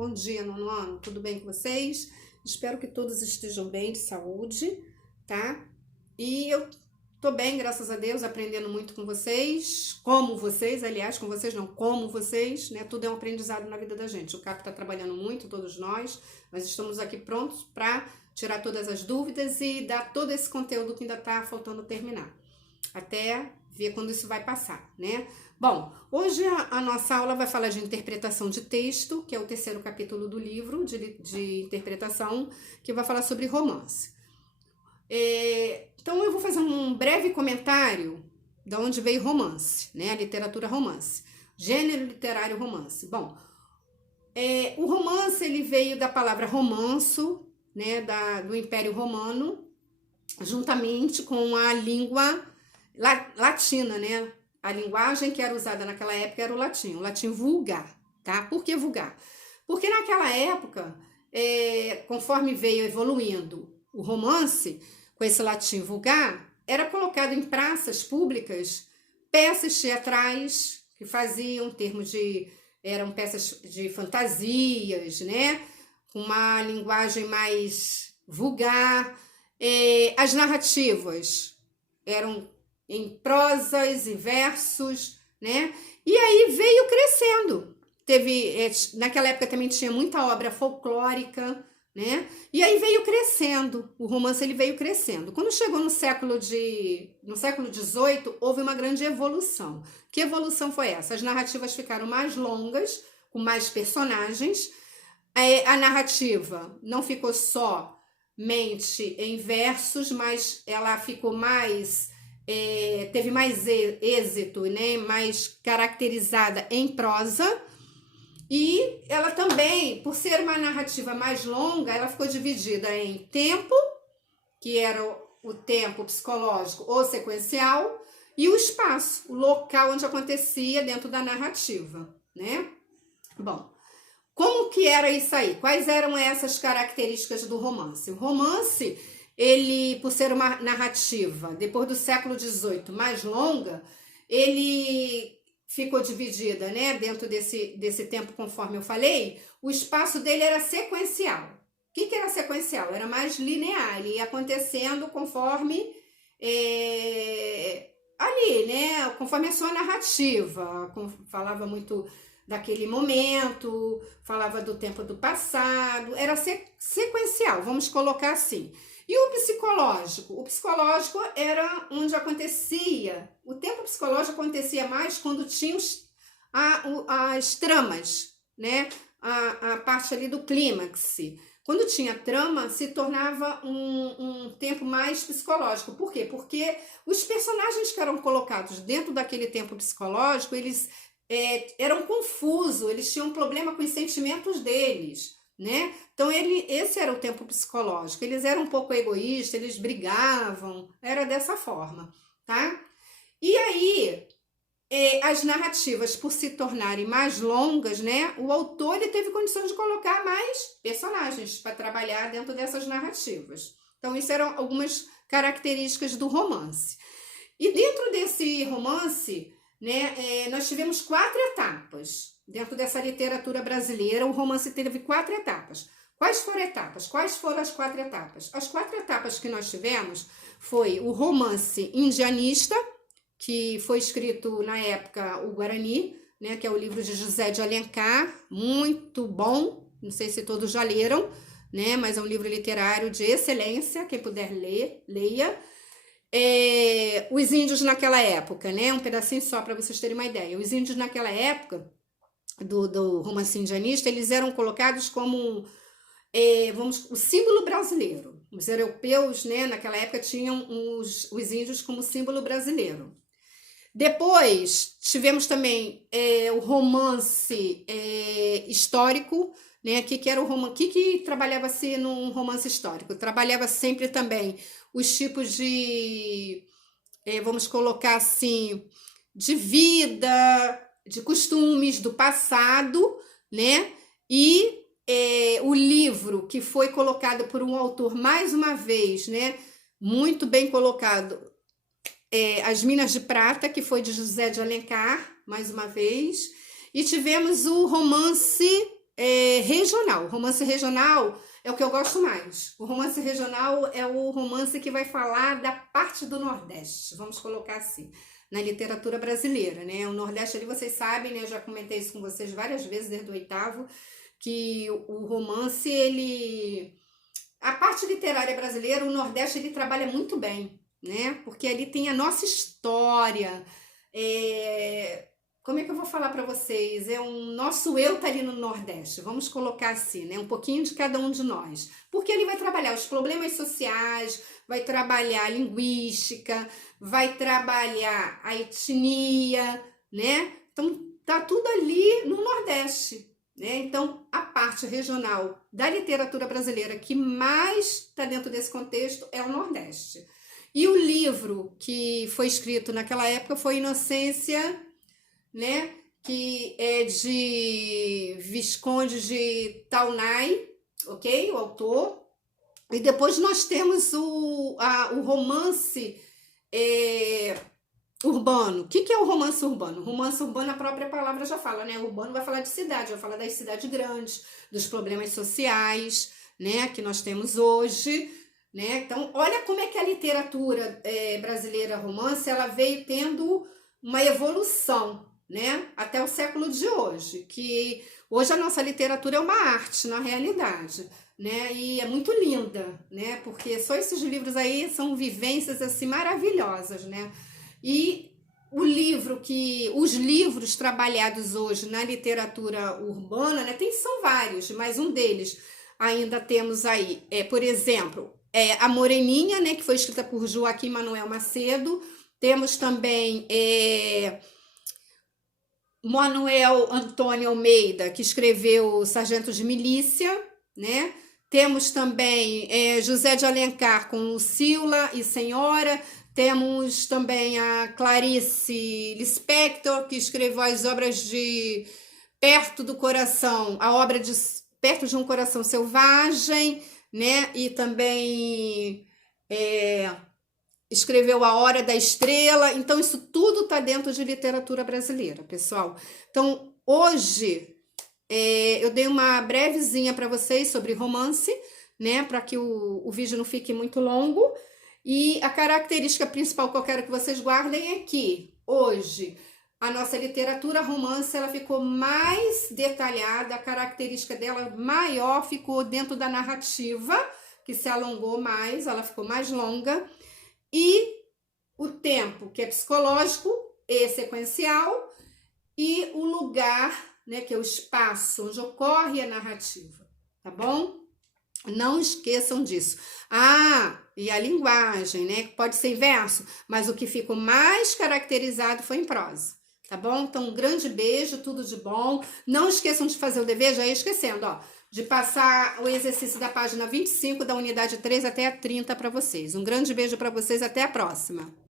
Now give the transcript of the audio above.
Bom dia, nono ano, tudo bem com vocês? Espero que todos estejam bem, de saúde, tá? E eu tô bem, graças a Deus, aprendendo muito com vocês, aliás, com vocês não, como vocês, né? Tudo é um aprendizado na vida da gente. O CAP tá trabalhando muito, todos nós estamos aqui prontos para tirar todas as dúvidas e dar todo esse conteúdo que ainda tá faltando terminar, até ver quando isso vai passar, né? Bom, hoje a nossa aula vai falar de interpretação de texto, que é o terceiro capítulo do livro de interpretação, que vai falar sobre romance. Então eu vou fazer um breve comentário de onde veio romance, né? A literatura romance, gênero literário romance. Bom, o romance ele veio da palavra romanço, né? Do Império Romano, juntamente com a língua latina, né? A linguagem que era usada naquela época era o latim vulgar, tá? Por que vulgar? Porque naquela época, conforme veio evoluindo o romance, com esse latim vulgar, era colocado em praças públicas peças teatrais que faziam eram peças de fantasias, né? Com uma linguagem mais vulgar. As narrativas eram em prosas e versos, né? E aí veio crescendo. Naquela época também tinha muita obra folclórica, né? E aí veio crescendo, o romance ele veio crescendo. Quando chegou no século XVIII, houve uma grande evolução. Que evolução foi essa? As narrativas ficaram mais longas, com mais personagens. A narrativa não ficou somente em versos, mas ela ficou teve mais êxito, né? Mais caracterizada em prosa. E ela também, por ser uma narrativa mais longa, ela ficou dividida em tempo, que era o tempo psicológico ou sequencial, e o espaço, o local onde acontecia dentro da narrativa, né? Bom, como que era isso aí? Quais eram essas características do romance? O romance, ele, por ser uma narrativa, depois do século XVIII, mais longa, ele ficou dividida, né? Dentro desse tempo, conforme eu falei, o espaço dele era sequencial. O que era sequencial? Era mais linear, ele ia acontecendo conforme ali, né? Conforme a sua narrativa. Falava muito daquele momento, falava do tempo do passado, era sequencial, vamos colocar assim. E o psicológico? O psicológico era onde acontecia, o tempo psicológico acontecia mais quando tinha as tramas, né? A parte ali do clímax. Quando tinha trama, se tornava um tempo mais psicológico. Por quê? Porque os personagens que eram colocados dentro daquele tempo psicológico, eles eram confusos, eles tinham um problema com os sentimentos deles, né? Então esse era o tempo psicológico. Eles eram um pouco egoístas, eles brigavam, era dessa forma, tá? E aí as narrativas, por se tornarem mais longas, né? O autor ele teve condições de colocar mais personagens para trabalhar dentro dessas narrativas. Então isso eram algumas características do romance. E dentro desse romance, né, nós tivemos 4 etapas. Dentro dessa literatura brasileira, o romance teve 4 etapas. Quais foram etapas? Quais foram as 4 etapas? As 4 etapas que nós tivemos foi o romance indianista, que foi escrito na época o Guarani, né, que é o livro de José de Alencar, muito bom, não sei se todos já leram, né, mas é um livro literário de excelência, quem puder ler, leia. Os índios naquela época, né, um pedacinho só para vocês terem uma ideia, os índios naquela época, do romance indianista, eles eram colocados como o símbolo brasileiro. Os europeus, né, naquela época tinham os índios como símbolo brasileiro. Depois tivemos também o romance histórico, né? Que era o romance? Que trabalhava-se num romance histórico? Trabalhava sempre também os tipos de, vamos colocar assim, de vida, de costumes do passado, né? E o livro que foi colocado por um autor, mais uma vez, né? Muito bem colocado, As Minas de Prata, que foi de José de Alencar, mais uma vez. E tivemos o romance regional. Romance regional é o que eu gosto mais. O romance regional é o romance que vai falar da parte do Nordeste, vamos colocar assim, na literatura brasileira, né? O Nordeste ali, vocês sabem, né? Eu já comentei isso com vocês várias vezes desde o oitavo, que o romance, ele... A parte literária brasileira, o Nordeste, ele trabalha muito bem, né? Porque ali tem a nossa história, como é que eu vou falar para vocês? Nosso eu tá ali no Nordeste, vamos colocar assim, né? Um pouquinho de cada um de nós. Porque ele vai trabalhar os problemas sociais, vai trabalhar a linguística, vai trabalhar a etnia, né? Então, tá tudo ali no Nordeste, né? Então, a parte regional da literatura brasileira que mais está dentro desse contexto é o Nordeste. E o livro que foi escrito naquela época foi Inocência, né? Que é de Visconde de Taunay, ok? O autor. E depois nós temos o romance urbano. O que é o romance urbano? O romance urbano, a própria palavra já fala, né? O urbano vai falar de cidade, vai falar das cidades grandes, dos problemas sociais, né? Que nós temos hoje, né? Então, olha como é que a literatura brasileira romance, ela veio tendo uma evolução, né? Até o século de hoje, que hoje a nossa literatura é uma arte, na realidade, né? E é muito linda, né? Porque só esses livros aí são vivências assim maravilhosas, né? E os livros trabalhados hoje na literatura urbana, né? São vários, mas um deles ainda temos aí, por exemplo, A Moreninha, né? Que foi escrita por Joaquim Manuel Macedo. Temos também Manuel Antônio Almeida, que escreveu Sargento de Milícia, né? Temos também José de Alencar com Lucila e Senhora. Temos também a Clarice Lispector, que escreveu as obras de Perto do Coração, a obra de Perto de um Coração Selvagem, né? E também escreveu A Hora da Estrela. Então, isso tudo está dentro de literatura brasileira, pessoal. Então, hoje, eu dei uma brevezinha para vocês sobre romance, né? Para que o vídeo não fique muito longo. E a característica principal que eu quero que vocês guardem é que, hoje, a nossa literatura romance, ela ficou mais detalhada, a característica dela maior ficou dentro da narrativa, que se alongou mais, ela ficou mais longa. E o tempo, que é psicológico e sequencial, e o lugar, né, que é o espaço onde ocorre a narrativa, tá bom? Não esqueçam disso. E a linguagem, né, pode ser em verso, mas o que ficou mais caracterizado foi em prosa, tá bom? Então, um grande beijo, tudo de bom. Não esqueçam de fazer o dever, já ia esquecendo, ó, de passar o exercício da página 25 da unidade 3 até a 30 para vocês. Um grande beijo para vocês, até a próxima.